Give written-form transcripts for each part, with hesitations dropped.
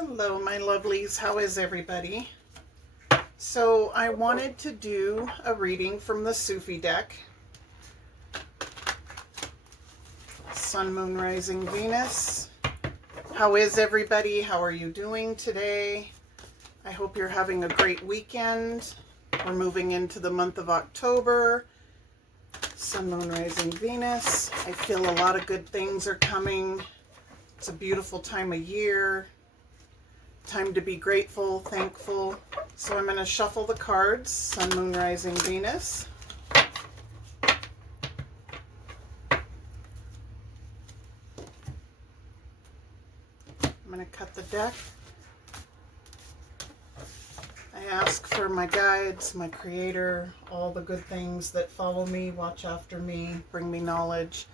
Hello, my lovelies. How is everybody? So I wanted to do a reading from the Sufi deck. Sun, Moon, Rising, Venus. How is everybody? How are you doing today? I hope you're having a great weekend. We're moving into the month of October. Sun, Moon, Rising, Venus. I feel a lot of good things are coming. It's a beautiful time of year. Time to be grateful, thankful. So I'm going to shuffle the cards. Sun, Moon, Rising, Venus. I'm going to cut the deck. I ask for my guides, my creator, all the good things that follow me, watch after me, bring me knowledge.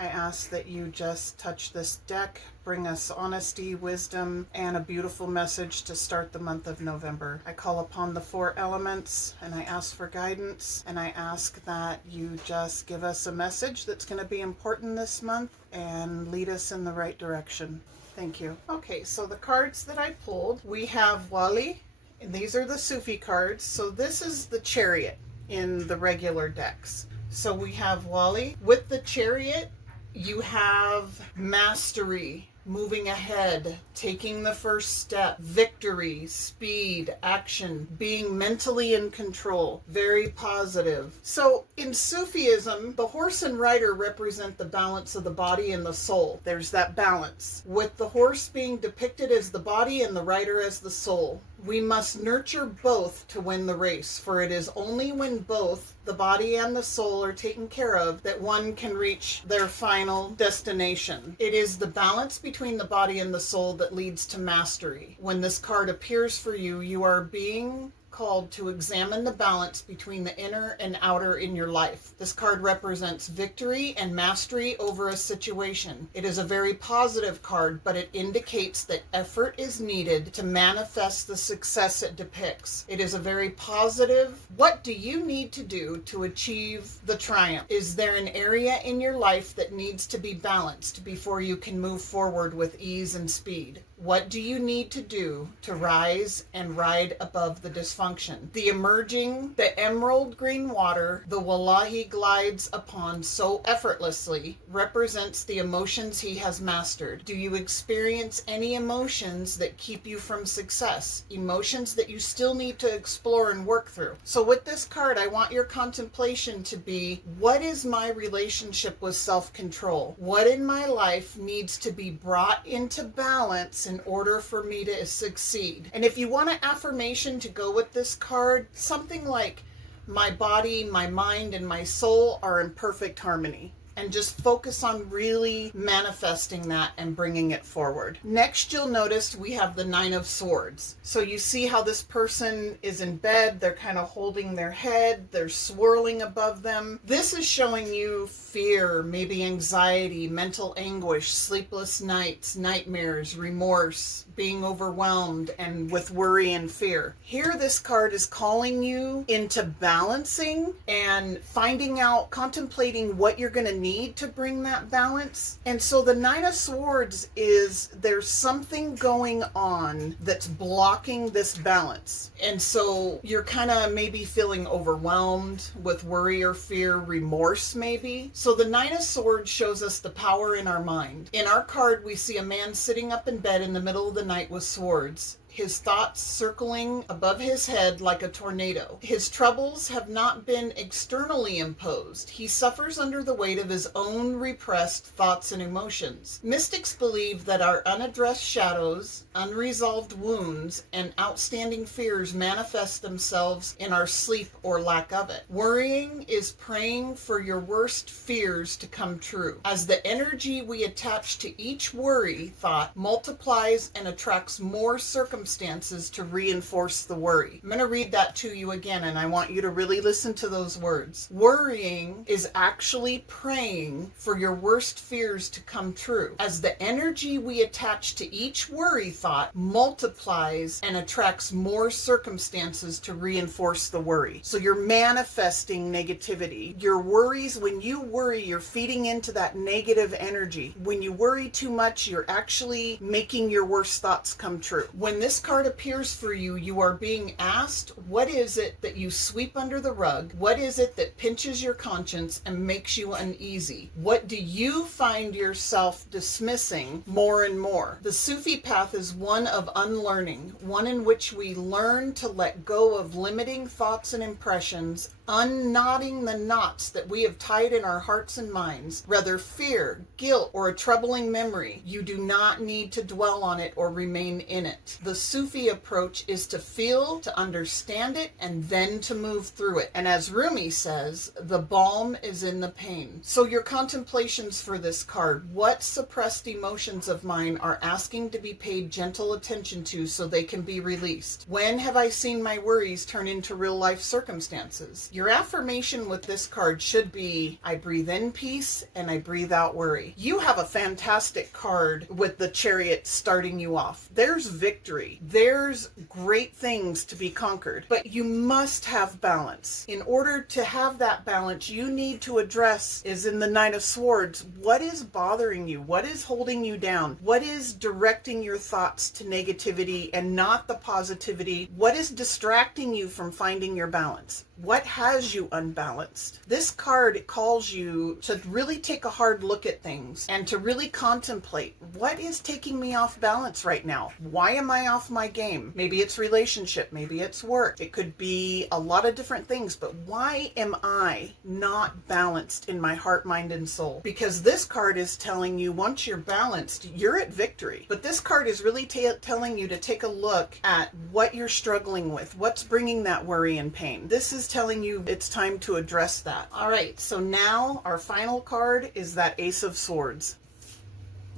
I ask that you just touch this deck, bring us honesty, wisdom, and a beautiful message to start the month of November. I call upon the four elements and I ask for guidance, and I ask that you just give us a message that's going to be important this month and lead us in the right direction. Thank you. Okay, so the cards that I pulled, we have Wali, and these are the Sufi cards. So this is the Chariot in the regular decks. So we have Wali. With the Chariot, you have mastery, moving ahead, taking the first step, victory, speed, action, being mentally in control, very positive. So in Sufism, the horse and rider represent the balance of the body and the soul. There's that balance, with the horse being depicted as the body and the rider as the soul. We must nurture both to win the race, for it is only when both the body and the soul are taken care of that one can reach their final destination. It is the balance between the body and the soul that leads to mastery. When this card appears for you, you are being called to examine the balance between the inner and outer in your life. This card represents victory and mastery over a situation. It is a very positive card, but it indicates that effort is needed to manifest the success it depicts. It is a very positive, what do you need to do to achieve the triumph? Is there an area in your life that needs to be balanced before you can move forward with ease and speed? What do you need to do to rise and ride above the dysfunction? The emerging, the emerald green water the Wallahi glides upon so effortlessly represents the emotions he has mastered. Do you experience any emotions that keep you from success? Emotions that you still need to explore and work through? So with this card, I want your contemplation to be, what is my relationship with self-control? What in my life needs to be brought into balance in order for me to succeed? And if you want an affirmation to go with this card, something like, my body, my mind, and my soul are in perfect harmony. And just focus on really manifesting that and bringing it forward. Next, you'll notice we have the Nine of Swords. So you see how this person is in bed, they're kind of holding their head, they're swirling above them. This is showing you fear, maybe anxiety, mental anguish, sleepless nights, nightmares, remorse, being overwhelmed and with worry and fear. Here, this card is calling you into balancing and finding out, contemplating what you're going to need to bring that balance. And so the Nine of Swords is, there's something going on that's blocking this balance. And so you're kind of maybe feeling overwhelmed with worry or fear, remorse maybe. So the Nine of Swords shows us the power in our mind. In our card, we see a man sitting up in bed in the middle of the night with swords. His thoughts circling above his head like a tornado. His troubles have not been externally imposed. He suffers under the weight of his own repressed thoughts and emotions. Mystics believe that our unaddressed shadows, unresolved wounds, and outstanding fears manifest themselves in our sleep or lack of it. Worrying is praying for your worst fears to come true, as the energy we attach to each worry thought multiplies and attracts more circumstances circumstances to reinforce the worry. I'm going to read that to you again, and I want you to really listen to those words. Worrying is actually praying for your worst fears to come true, as the energy we attach to each worry thought multiplies and attracts more circumstances to reinforce the worry. So you're manifesting negativity. Your worries, when you worry, you're feeding into that negative energy. When you worry too much, you're actually making your worst thoughts come true. When this card appears for you, you are being asked, what is it that you sweep under the rug? What is it that pinches your conscience and makes you uneasy? What do you find yourself dismissing more and more? The Sufi path is one of unlearning, one in which we learn to let go of limiting thoughts and impressions, unknotting the knots that we have tied in our hearts and minds, whether fear, guilt, or a troubling memory. You do not need to dwell on it or remain in it. The Sufi approach is to feel, to understand it, and then to move through it. And as Rumi says, the balm is in the pain. So your contemplations for this card, what suppressed emotions of mine are asking to be paid gentle attention to so they can be released? When have I seen my worries turn into real life circumstances? Your affirmation with this card should be, I breathe in peace and I breathe out worry. You have a fantastic card with the Chariot starting you off. There's victory. There's great things to be conquered. But you must have balance. In order to have that balance, you need to address, is in the Knight of Swords, what is bothering you? What is holding you down? What is directing your thoughts to negativity and not the positivity? What is distracting you from finding your balance? What has you unbalanced? This card calls you to really take a hard look at things and to really contemplate, what is taking me off balance right now? Why am I off my game? Maybe it's relationship, maybe it's work. It could be a lot of different things, but why am I not balanced in my heart, mind, and soul? Because this card is telling you once you're balanced, you're at victory. But this card is really telling you to take a look at what you're struggling with, what's bringing that worry and pain. This is telling you it's time to address that. All right, so now our final card is that Ace of Swords.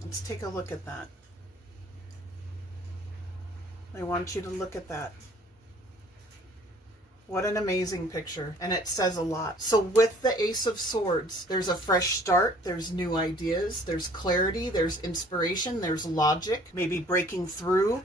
Let's take a look at that. I want you to look at that. What an amazing picture, and it says a lot. So with the Ace of Swords, there's a fresh start, there's new ideas, there's clarity, there's inspiration, there's logic, maybe breaking through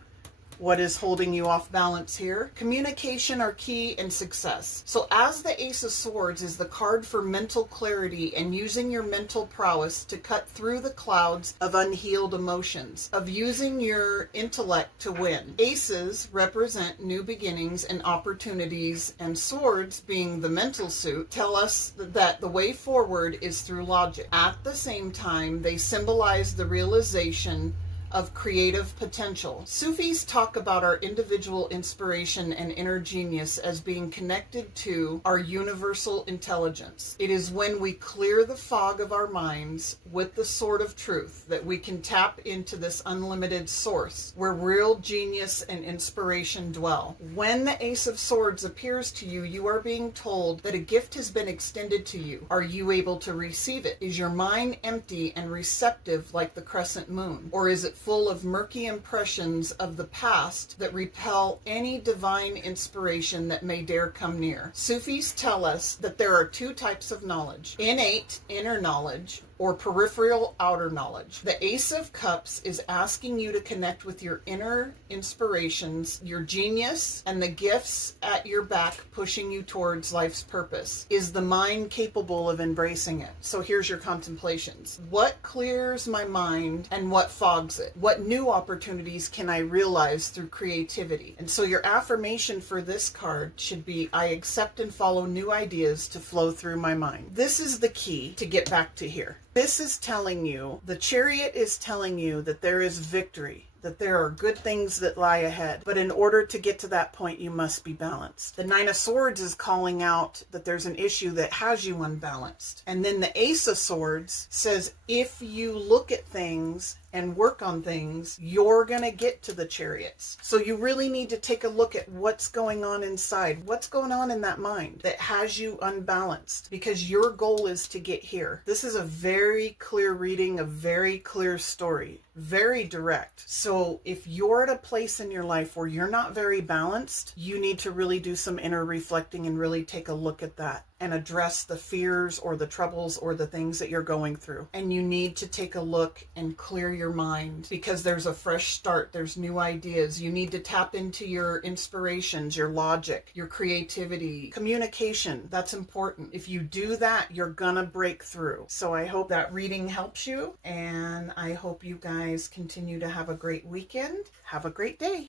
what is holding you off balance here. Communication are key and success. So as the Ace of Swords is the card for mental clarity and using your mental prowess to cut through the clouds of unhealed emotions, of using your intellect to win. Aces represent new beginnings and opportunities, and swords, being the mental suit, tell us that the way forward is through logic. At the same time, they symbolize the realization of creative potential. Sufis talk about our individual inspiration and inner genius as being connected to our universal intelligence. It is when we clear the fog of our minds with the sword of truth that we can tap into this unlimited source where real genius and inspiration dwell. When the Ace of Swords appears to you, you are being told that a gift has been extended to you. Are you able to receive it? Is your mind empty and receptive like the crescent moon? Or is it full of murky impressions of the past that repel any divine inspiration that may dare come near? Sufis tell us that there are two types of knowledge: innate, inner knowledge, or peripheral, outer knowledge. The Ace of Cups is asking you to connect with your inner inspirations, your genius, and the gifts at your back pushing you towards life's purpose. Is the mind capable of embracing it? So here's your contemplations. What clears my mind and what fogs it? What new opportunities can I realize through creativity? And so your affirmation for this card should be, I accept and follow new ideas to flow through my mind. This is the key to get back to here. This is telling you, the Chariot is telling you that there is victory, that there are good things that lie ahead. But in order to get to that point, you must be balanced. The Nine of Swords is calling out that there's an issue that has you unbalanced. And then the Ace of Swords says, if you look at things and work on things, you're going to get to the chariots. So you really need to take a look at what's going on inside. What's going on in that mind that has you unbalanced? Because your goal is to get here. This is a very clear reading, a very clear story, very direct. So if you're at a place in your life where you're not very balanced, you need to really do some inner reflecting and really take a look at that and address the fears or the troubles or the things that you're going through. And you need to take a look and clear your mind, because there's a fresh start. There's new ideas. You need to tap into your inspirations, your logic, your creativity, communication. That's important. If you do that, you're gonna break through. So I hope that reading helps you, and I hope you guys continue to have a great weekend. Have a great day.